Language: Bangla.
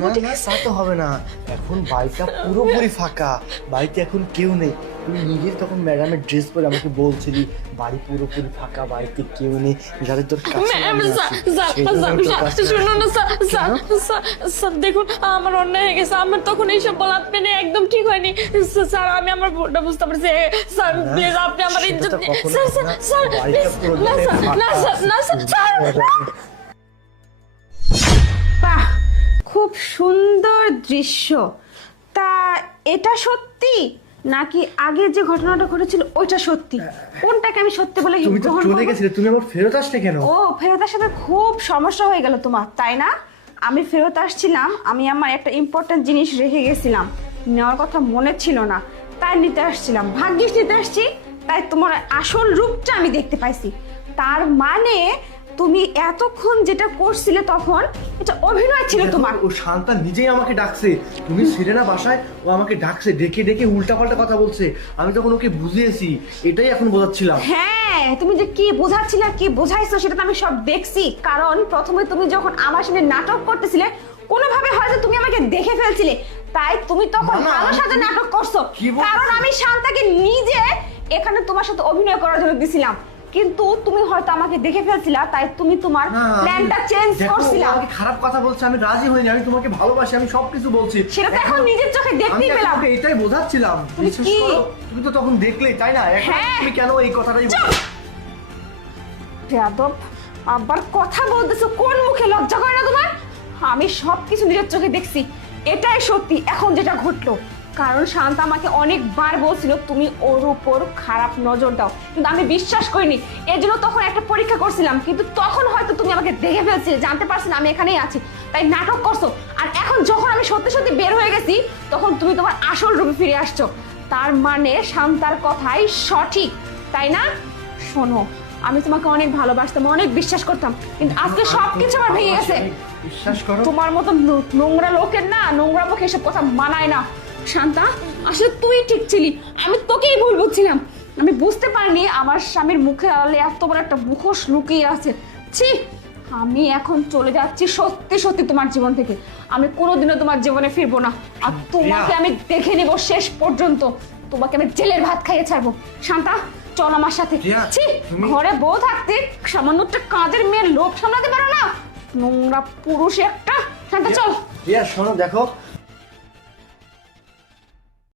না না তা তো হবে না, এখন বাড়িটা পুরোপুরি ফাঁকা, বাড়িতে এখন কেউ নেই। তুমি নিজে তখন ম্যাডামের ড্রেস পরে আমাকে বলছিলি বাড়ি পুরোপুরি ফাঁকা, বাড়িতে কেউ নেই, যাতে তোর কাছে শুনুন না স্যার, দেখুন আমার অন্যায় হয়ে গেছে, আমার তখন এইসব বলা পেনে একদম ঠিক হয়নি স্যার, আমি আমার ভুলটা বুঝতে পারছি স্যার, প্লিজ আপনি আমার ইজ্জত বাহ, খুব সুন্দর দৃশ্য। তা এটা সত্যি নাকি আগে যে ঘটনাটা ঘটেছিল ওইটা সত্যি? কোনটাকে আমি সত্যি বলে তুমি তো গ্রহণ চলে করব? গেছিলে, তুমি আবার ফেরত আসলে কেন? ও, ফেরত আসাতে খুব সমস্যা হয়ে গেল তোমার, তাই না? আমি ফেরত আসছিলাম, আমি আমার একটা ইম্পর্টেন্ট জিনিস রেখে গেছিলাম, নেওয়ার কথা মনে ছিল না, তাই নিতে আসছিলাম। ভাগ্যিস নিতে আসছি, তাই তোমার আসল রূপটা আমি দেখতে পাইছি। তার মানে তুমি এতক্ষণ যেটা করছিলে তখন এটা অভিনয় ছিল তোমার। ও শান্তা নিজেই আমাকে ডাকছে, তুমি ছিলে না বাসায়, ও আমাকে ডাকছে, ডেকে ডেকে উল্টাপাল্টা কথা বলছে, আমি তখন ওকে বুঝিয়েছি, এটাই এখন বোঝাচ্ছিলাম। হ্যাঁ, তুমি যে কি বোঝাচ্ছিলে আর কি বোঝাইছো সেটা তো আমি সব দেখছি। কারণ প্রথমে তুমি যখন আমার সামনে নাটক করতেছিলে, কোনোভাবে হয়তো তুমি আমাকে দেখে ফেলছিলে, তাই তুমি তখন ভালো সাথে নাটক করছো। কারণ আমি শান্তাকে নিজে এখানে তোমার সাথে অভিনয় করার জন্য দিছিলাম, কিন্তু তুমি হয়তো আমাকে দেখে ফেলছিলা, তাই তুমি তোমার প্ল্যানটা চেঞ্জ করছিলা। আমাকে খারাপ কথা বলছে, আমি রাজি হইনি, আমি তোমাকে ভালোবাসি, আমি সবকিছু বলছি, সেটা তো এখন নিজের চোখে দেখতেই পেলাম। আমি এটাই বোঝাচ্ছিলাম। বিশ্বাস করো, তুমি তো তখন দেখলেই, তাই না? এখন তুমি কেন এই কথাটাই যাদব, আবার কথা বলতেছো, কোন মুখে? লজ্জা করে না তোমার? আমি সবকিছু নিজের চোখে দেখছি, এটাই সত্যি এখন যেটা ঘটলো। কারণ শান্তা আমাকে অনেকবার বলছিল তুমি ওর উপর খারাপ নজর দাও, কিন্তু আমি বিশ্বাস করিনি। এর জন্য তখন একটা পরীক্ষা করছিলাম, কিন্তু তখন হয়তো তুমি আমাকে দেখে ফেলছিলে, জানতে পারছিলে আমি এখানেই আছি, তাই নাটক করছো। আর এখন যখন আমি সত্যি সত্যি বের হয়ে গেছি, তখন তুমি তোমার আসল রূপে ফিরে আসছো। তার মানে শান্তার কথাই সঠিক, তাই না? শোনো, আমি তোমাকে অনেক ভালোবাসতাম, অনেক বিশ্বাস করতাম, কিন্তু আজকে সবকিছু আমার ভেঙে গেছে। বিশ্বাস করো, তোমার মতো নোংরা লোকের না, নোংরা মুখে এসব কথা মানায় না। শান্তা, আসলে তুই ঠিক ছিলি, আমি তোকেই ভুল বুঝছিলাম। আমি বুঝতে পারিনি আমার স্বামীর মুখে আড়ালে এত বড় একটা মুখোশ লুকিয়ে আছে। ছি, আমি এখন চলে যাচ্ছি সত্যি সত্যি তোমার জীবন থেকে। আমি কোনোদিনও তোমার জীবনে ফিরবো না, আর তোমাকে আমি দেখে নেব শেষ পর্যন্ত। তোমাকে আমি জেলের ভাত খাইয়ে ছাড়বো। শান্তা, চল আমার সাথে। ছি, ঘরে বউ থাকতে সামান্য একটা কাজের মেয়ের লোভ সামলাতে পারো না, নোংরা পুরুষ একটা। শান্তা চল। রিয়া শোনো, দেখো